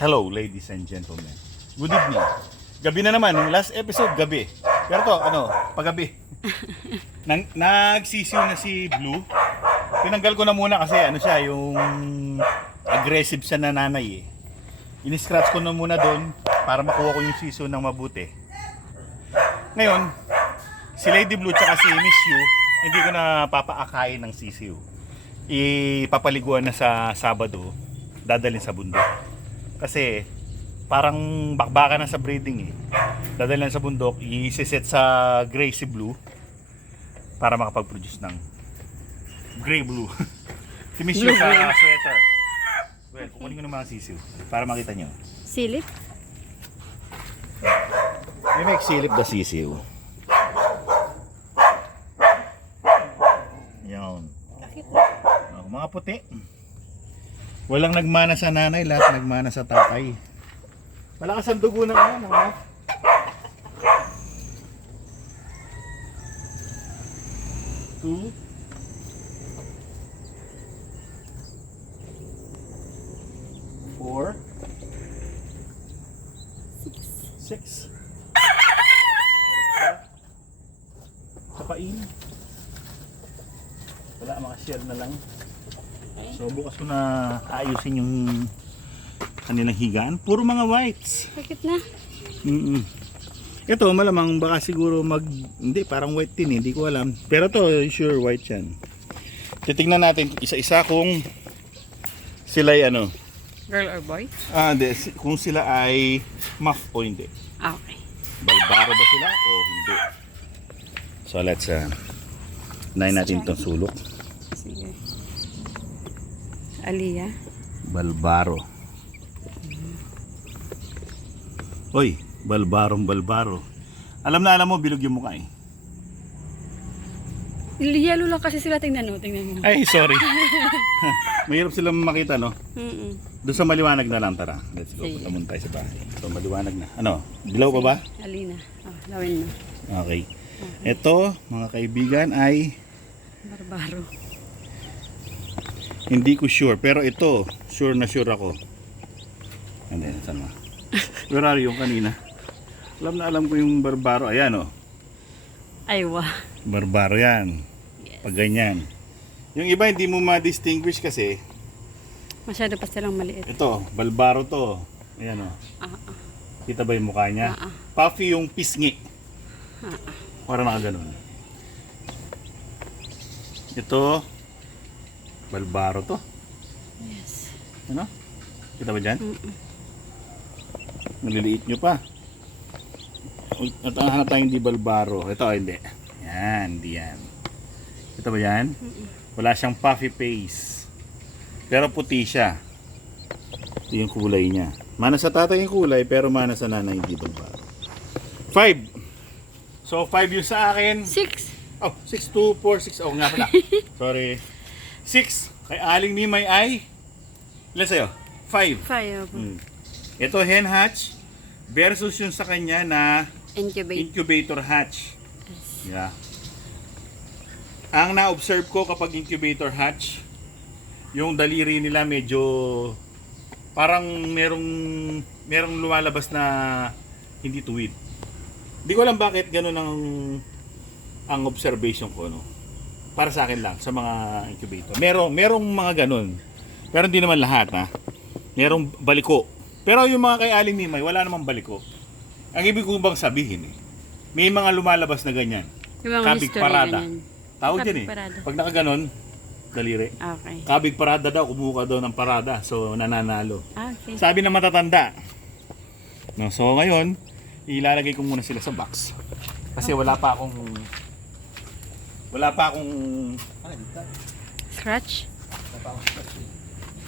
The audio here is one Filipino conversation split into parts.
Hello, ladies and gentlemen. Good evening. Gabi na naman, yung last episode, gabi. Pero to, paggabi. Nagsisiw na si Blue. Tinanggal ko na muna kasi siya, yung aggressive siya na nanay eh. In-scratch ko na muna doon para makuha ko yung sisiw ng mabuti. Ngayon, si Lady Blue tsaka si Miss You, hindi ko na papaakain ng sisiw. Ipapaliguan na sa Sabado, dadalhin sa bundok. Kasi parang bakbakan na sa breeding eh. Dadalhin sa bundok, i-set sa gray si Blue para makapag-produce ng gray blue. Si Miss You sa sweater. Well, kukunin ko ng mga sisiw para makita nyo. Silip? May silip na sisiw. Yan. Mga puti. Walang nagmana sa nanay, lahat nagmana sa tatay. Malakas ang dugo ng ano. 2 4 6 Kapain. Wala, maka-share na lang. So bukas ko na ayusin yung kanilang higaan. Puro mga whites. Bakit na? Ito malamang baka siguro hindi, parang white din eh, hindi ko alam. Pero to sure white yan. Titingnan natin isa-isa kung sila ay Girl or boy? hindi, kung sila ay muff o hindi. Okay. Balbaro ba sila o hindi? So let's unahin natin itong sulok. Sige. Aliyah. Balbaro. Oy, balbaro. Alam mo, bilog yung mukha eh. Yellow lang kasi sila, tingnan mo. Ay, sorry. Mahirap silang makita, no? Doon sa maliwanag na lang, tara. Let's go, punta muna tayo sa bahay. So, maliwanag na. Dilaw pa ba? Alina. Lawin na. Okay. Ito, mga kaibigan, ay Barbaro. hindi ko sure, pero ito, sure na sure ako. And then, saan mo? Where are you kanina? Alam ko yung barbaro. Ayan, Aywa. Barbaro yan. Yes. Pag ganyan. Yung iba hindi mo ma-distinguish kasi Masyado pa silang maliit. ito, balbaro to. Ayan Kita ba yung mukha niya? Puffy yung pisngi. Parang nakaganon. Ito, balbaro to. Yes. Kita ba dyan? Naliliit nyo pa. At hanap tayong hindi balbaro. Ito, hindi. Yan, hindi yan. Ito ba yan? Wala siyang puffy face. Pero puti siya. Ito yung kulay niya. Mana sa tatay yung kulay, pero mana sa nanay hindi balbaro. 5. So, 5 yung sa akin. 6. Oh, 6, 2, 4, 6. Oh, nga pala. Sorry. 6. Kay Aling Mimay ay ilan sa'yo? 5. 5. Ito hen hatch versus yung sa kanya na incubator hatch. Yeah. Ang na-observe ko kapag incubator hatch, yung daliri nila medyo parang merong lumalabas na hindi tuwid. Hindi ko alam bakit ganun ang observation ko, Para sa akin lang sa mga incubator. Merong mga ganun. Pero hindi naman lahat, Merong baliko. Pero yung mga kay Aling Mimay, wala namang baliko. Ang ibig ko bang sabihin may mga lumalabas na ganyan. Kabig parada. Tawag din Pag nakaganon, daliri. Okay. Kabig parada daw, kumuha daw ng parada. So, nananalo. Okay. Sabi ng matatanda. So, ngayon, ilalagay ko muna sila sa box. Kasi wala pa akong Scratch?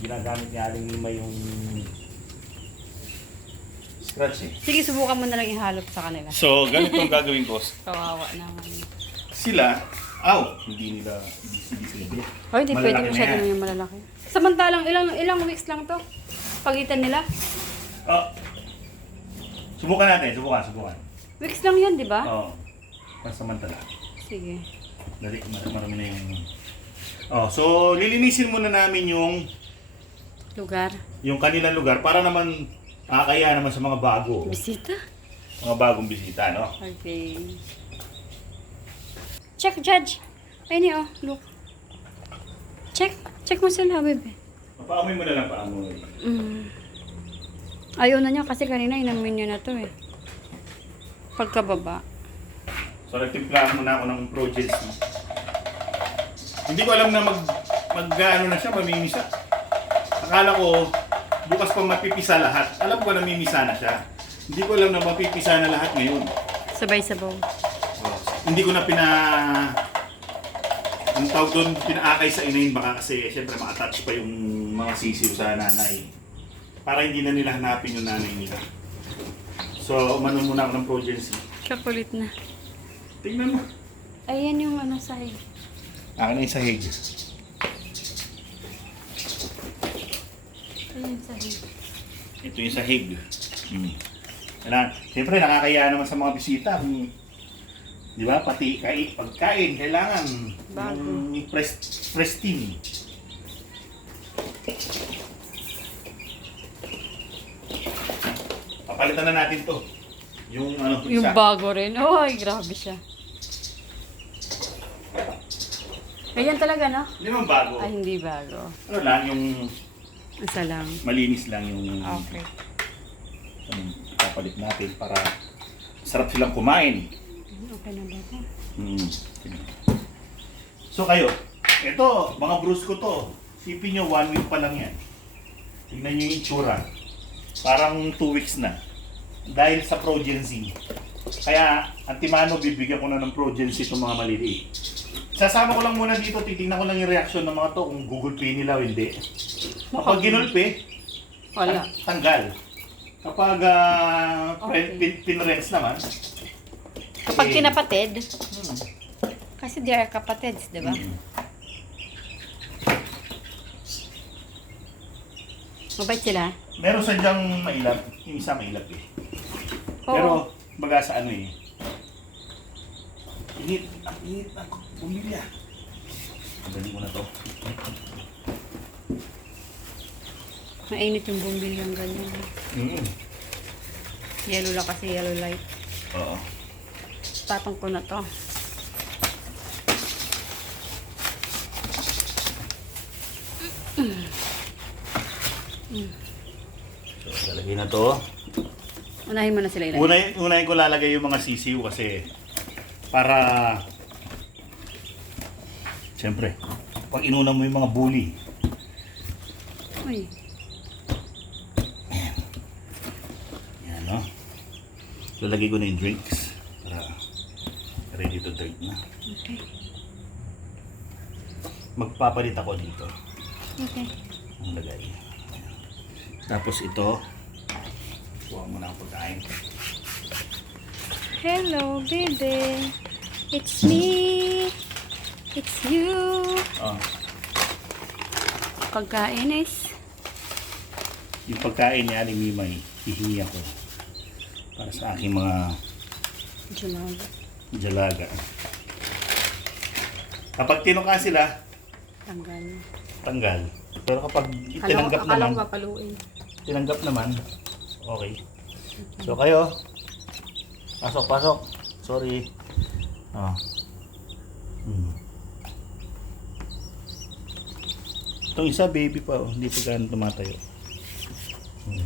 ginagamit ni Aling Mimay yung scratch Sige, subukan mo na lang ihalop sa kanila. So, ganito ang gagawin ko. Kawawa naman. Sila, hindi sila biyak. Hindi pwede Malalaki na masyado yan. na yung malalaki. Samantalang ilang weeks lang to? Pagitan nila? Subukan natin, subukan. Weeks lang yan, di ba? Oo. Pansamantala. Sige. Marami na yung... so lilinisin muna namin yung Lugar. Yung kanilang lugar para naman nakakaya naman sa mga bago. Bisita. Mga bagong bisita, no? Okay. Check, Judge. Ayun oh, look. Check. Check mo sila, bebe. Paamoy mo na lang, paamoy. Ayaw na niya kasi kanina inamin niya na to eh. Pagkababa. So, nagtimplahan muna ako ng Progency. Hindi ko alam na mag-ano na siya, mamimisa. Akala ko, bukas pa mapipisa lahat. Alam ko na mimisa na siya. Hindi ko alam na mapipisa na lahat ngayon. Sabay sabaw. Hindi ko na ang tawag doon, pinaakay sa inahin baka kasi syempre ma-attach pa yung mga sisiw sa nanay. Para hindi na nila hanapin yung nanay nila. So, umano muna ako ng Progency. Kakulit na. Tingnan mo. Ayan yung ano sahig. Akin na yung sahig. Ayan sahig. Ito yung sahig. Siyempre, nakakaya naman sa mga bisita. Di ba? Pati pagkain, kailangan Bago. pristine. Papalitan na natin to. Yung ano, Yung isa. bago rin. Oh, ay, grabe siya. Ayan talaga, no? Hindi naman bago. Ay, hindi bago. Ano lang, yung Isa lang. malinis lang yung Okay. papalit natin para sarap silang kumain. Okay na ba ito? So kayo, ito, mga bruise ko to. Sipin nyo, 1 week pa lang yan. Tignan nyo yung itsura. Parang 2 weeks na. Dahil sa Progency. Kaya, Antimano, bibigyan ko na ng Progency itong mga maliliit. Sasama ko lang muna dito, titignan ko lang yung reaction ng mga to kung Google Pay nila o hindi. Kapag ginulpe, Wala. tanggal. Kapag pinrents naman, Kapag eh, kinapatid, kasi they are kapatids, di ba? Mabait sila. Meron sadyang mailap, yung isa mailap eh. Oo. Pero, baga sa ano eh. Init ako. Bumili ah. Dali mo na to. Mainit yung bumbil yung ganyan. Yellow lang kasi, yellow light. Oo. Tatong ko na to. So, lalagay na to. Unahin mo na sila ilagay. Unahin ko lalagay yung mga sisiw kasi para siyempre, pag inuna mo yung mga bully, Uy. yan no? So, lagay ko na yung drinks para ready to drink na. Okay. Magpapalit ako dito. Okay. Ang lagay. Tapos ito, kuha mo na ang pagkain. Hello, baby. It's me. It's you. Oh, Pagkain is yung pagkain ni Aling Mimay, hihingi ako para sa aking mga jalaga. dalaga. Kapag tinuka sila, Tanggal. tanggal. Pero kapag tinanggap Akala naman, ko papaluin. tinanggap naman, okay. So kayo, pasok. Sorry. Oh. Itong isa, baby pa, oh. Hindi pa gano'n tumatayo.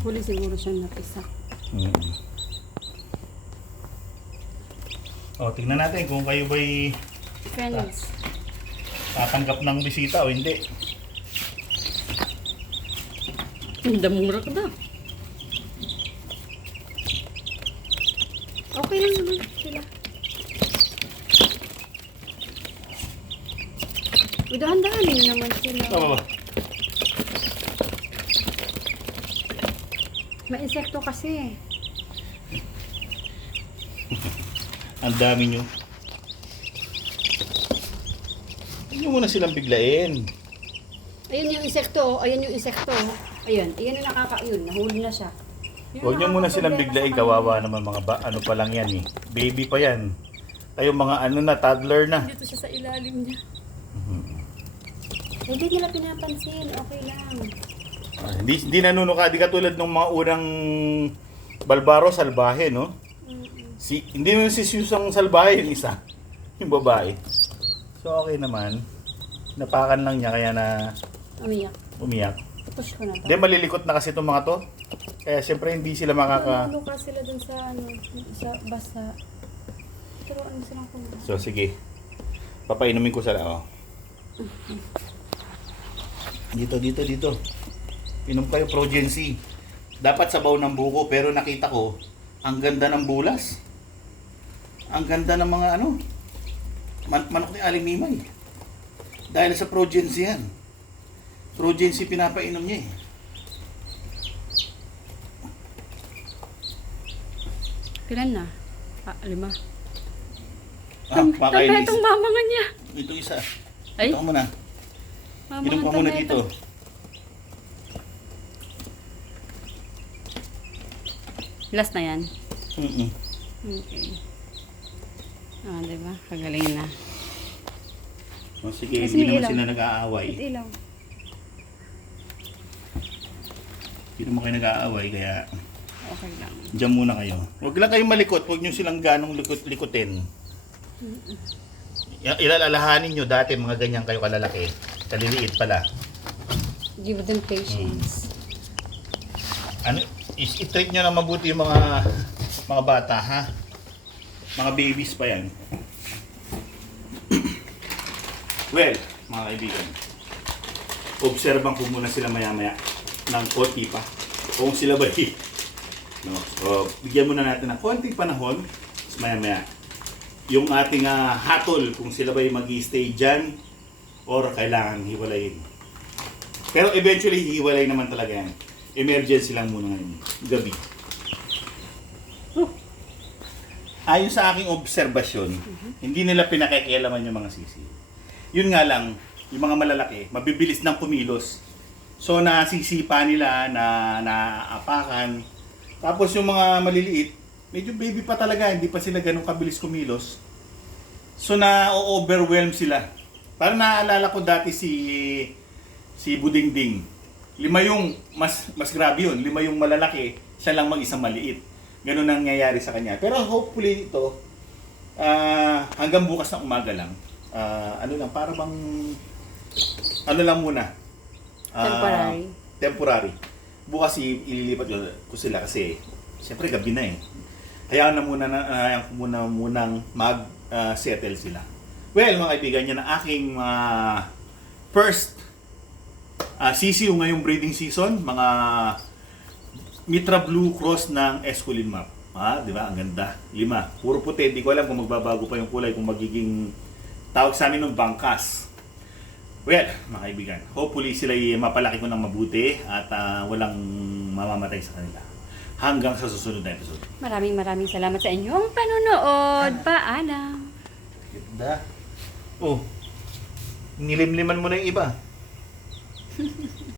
Huli siguro siyang napisak. O, tingnan natin kung kayo ba'y Friends. tatanggap ng bisita o hindi. Damura ka daw. Okay lang naman sila. Dahan-dahanin naman sila. Ito ba? May insekto kasi. Ang dami nyo. Hindi mo na silang biglain. Ayun yung insekto. Ayun yung insekto. Ayun. Ayun yung nakaka-yun. Nahuli na siya. Yun Huwag nyo muna silang biglain. Kawawa naman mga ano pa lang yan eh. Baby pa yan. Kayo mga ano na, toddler na. Dito siya sa ilalim niya. Hindi nila pinapansin. Okay lang. Hindi nanunuka, di katulad ng mga unang Balbaro salbahe, no? Hindi mo si Susang salbahe yung isa, yung babae. So okay naman. Napakan lang niya kaya na umiyak. Push ko na to. Hindi, malilikot na kasi itong mga to. Kaya siyempre hindi sila Naluka sila dun sa sa basa. Pero ano silang kumain? So sige. Papainumin ko sila, oh. Dito. Inom kayo Progency. Dapat sabaw ng buko pero nakita ko ang ganda ng bulas. Ang ganda ng mga manok ni Aling Mimay. Dahil sa Progency yan. Progency pinapainom niya eh. Pilan na? 5. Pakainis. Itong mamangan niya. Ito isa. Ay? Ito mo na. Inom ka muna dito. Last na yan? Mm-mm. Okay. Diba? Kagaling na. Oh, sige, Kasi hindi may naman ilaw. sila nag-aaway. Ito ilaw. Hindi naman kayo nag-aaway, kaya Okay lang. diyan muna kayo. Huwag lang kayong malikot, huwag nyo silang ganong likutin. Ilalalahanin nyo dati mga ganyan kayo kalalaki. Kaliliit pala. Give them patience. I-treat nyo na mabuti yung mga bata, ha? Mga babies pa yan. Well, mga kaibigan, obserban ko muna sila maya-maya ng konti pa. Kung sila ba no? So, bigyan muna natin ng konting panahon, maya-maya. Yung ating hatol, kung sila ba mag-i-stay dyan or kailangan hiwalayin. Pero eventually, hiwalay naman talaga yan. Emergency lang muna ngayon, gabi. Ayon sa aking obserbasyon, hindi nila pinakikialaman yung mga sisi. Yun nga lang, yung mga malalaki, mabibilis ng kumilos. So nasisipa nila, naapakan. Tapos yung mga maliliit, medyo baby pa talaga, hindi pa sila ganun kabilis kumilos. So na-overwhelm sila. Parang naaalala ko dati si Budingding. 5 yung, mas grabe yun, 5 yung malalaki, siya lang mag-isang maliit. Ganun ang nangyayari sa kanya. Pero hopefully ito, hanggang bukas ng umaga lang, para bang, lang muna. Temporary. Bukas ililipat ko sila kasi, siyempre gabi na eh. Hayaan ko munang mag-settle sila. Well, mga kaibigan, yan ang aking first sisiw ngayong breeding season, mga Mitra Blue Cross ng Esculin Map. Di ba? Ang ganda. 5. Puro puti. Di ko alam kung magbabago pa yung kulay, kung magiging tawag sa amin ng bangkas. Well, mga kaibigan, hopefully sila mapalaki ko ng mabuti at walang mamamatay sa kanila. Hanggang sa susunod na episode. Maraming salamat sa inyong panonood. Paalam. Ganda. Oh, nilimliman mo na yung iba.